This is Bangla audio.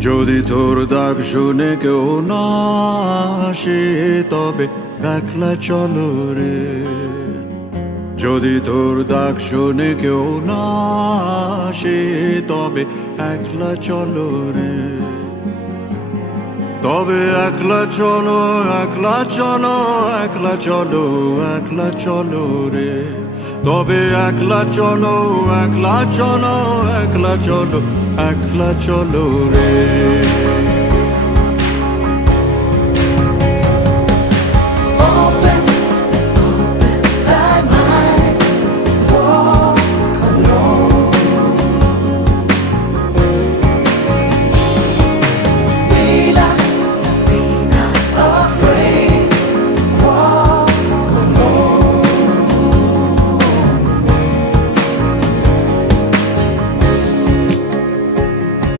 যদি তোর ডাক শুনে কেউ না আসে তবে একলা চলো রে। যদি তোর ডাক শুনে কেউ না আসে তবে একলা চলো রে। তবে একলা চলো, একলা চলো, একলা চলো, একলা চলো রে। তবে একলা চলো, একলা চলো, একলা চলো, একলা চলো রে।